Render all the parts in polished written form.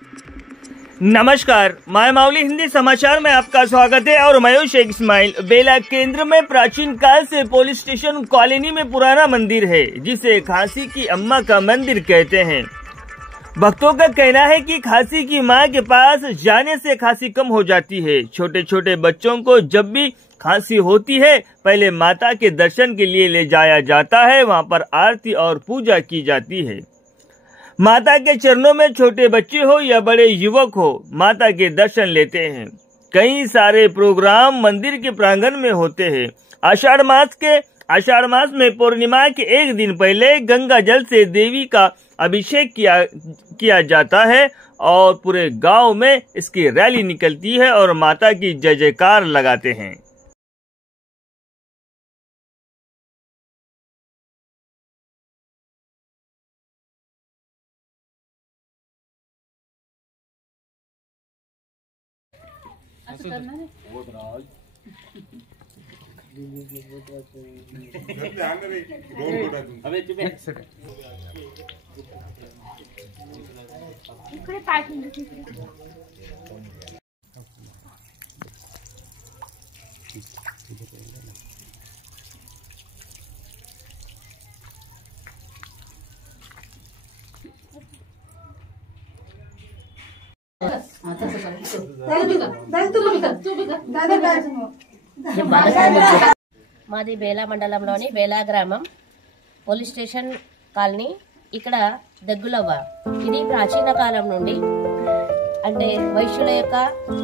नमस्कार, माय माउली हिंदी समाचार में आपका स्वागत है और मैं हूं शेख इस्माइल। बेला केंद्र में प्राचीन काल से पुलिस स्टेशन कॉलोनी में पुराना मंदिर है जिसे खांसी की अम्मा का मंदिर कहते हैं। भक्तों का कहना है कि खांसी की मां के पास जाने से खांसी कम हो जाती है। छोटे छोटे बच्चों को जब भी खांसी होती है पहले माता के दर्शन के लिए ले जाया जाता है। वहां पर आरती और पूजा की जाती है। माता के चरणों में छोटे बच्चे हो या बड़े युवक हो माता के दर्शन लेते हैं। कई सारे प्रोग्राम मंदिर के प्रांगण में होते हैं। आषाढ़ मास में पूर्णिमा के एक दिन पहले गंगा जल से देवी का अभिषेक किया जाता है और पूरे गांव में इसकी रैली निकलती है और माता की जय जयकार लगाते हैं। మాది బేలా మండలంలోని బేలా గ్రామం పోలీస్ స్టేషన్ కాలనీ. ఇక్కడ దగ్గులవ్వ ఇది ప్రాచీన కాలం నుండి అంటే వైశ్యుల యొక్క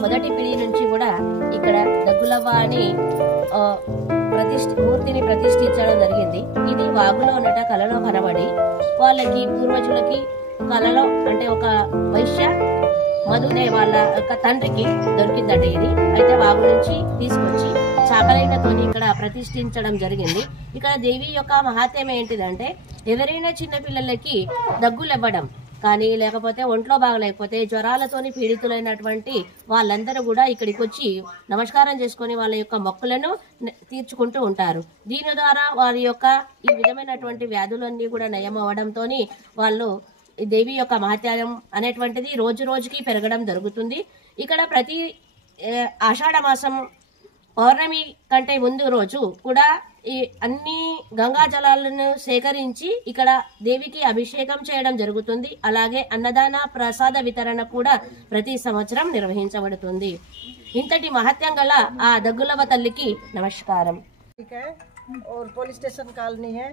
మొదటి పిడి నుంచి కూడా ఇక్కడ దగ్గులవ్వ అని మూర్తిని ప్రతిష్ఠించడం జరిగింది. ఇది వాగులో ఉన్నట కలలో కనబడి వాళ్ళకి పూర్వజులకి కలలో అంటే ఒక వైశ్య మధునే వాళ్ళ యొక్క తండ్రికి దొరికిందట ఇది. అయితే వాగు నుంచి తీసుకొచ్చి చాకలైనతో ఇక్కడ ప్రతిష్ఠించడం జరిగింది. ఇక్కడ దేవి యొక్క మహాత్మ్యం ఏంటిదంటే ఎవరైనా చిన్నపిల్లలకి దగ్గులివ్వడం కానీ లేకపోతే ఒంట్లో బాగలేకపోతే జ్వరాలతోని పీడితులైనటువంటి వాళ్ళందరూ కూడా ఇక్కడికి వచ్చి నమస్కారం చేసుకుని వాళ్ళ యొక్క మొక్కులను తీర్చుకుంటూ ఉంటారు. దీని ద్వారా వారి యొక్క ఈ విధమైనటువంటి వ్యాధులన్నీ కూడా నయం అవ్వడంతో వాళ్ళు దేవి యొక్క మహత్యం అనేటువంటిది రోజు రోజుకి పెరగడం జరుగుతుంది. ఇక్కడ ప్రతి ఆషాఢ మాసం పౌర్ణమి కంటే ముందు రోజు కూడా ఈ అన్ని గంగా జలాలను సేకరించి ఇక్కడ దేవికి అభిషేకం చేయడం జరుగుతుంది. అలాగే అన్నదాన ప్రసాద వితరణ కూడా ప్రతి సంవత్సరం నిర్వహించబడుతుంది. ఇంతటి మహత్యం గల ఆ దగ్గులవ్వ తల్లికి నమస్కారం. और पुलिस स्टेशन कॉलोनी है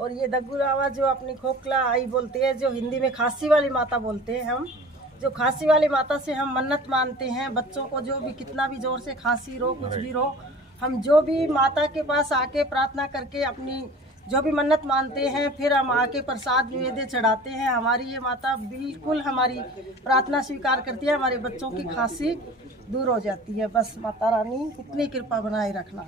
और ये దగ్గులవ్వ जो अपनी खोखला आई बोलते हैं, जो हिंदी में खांसी वाली माता बोलते हैं। हम जो खांसी वाली माता से हम मन्नत मानते हैं, बच्चों को जो भी कितना भी जोर से खांसी रो कुछ भी रो, हम जो भी माता के पास आके प्रार्थना करके अपनी जो भी मन्नत मानते हैं फिर हम आके प्रसाद निवेद्य चढ़ाते हैं। हमारी ये माता बिल्कुल हमारी प्रार्थना स्वीकार करती है, हमारे बच्चों की खांसी दूर हो जाती है। बस माता रानी इतनी कृपा बनाए रखना।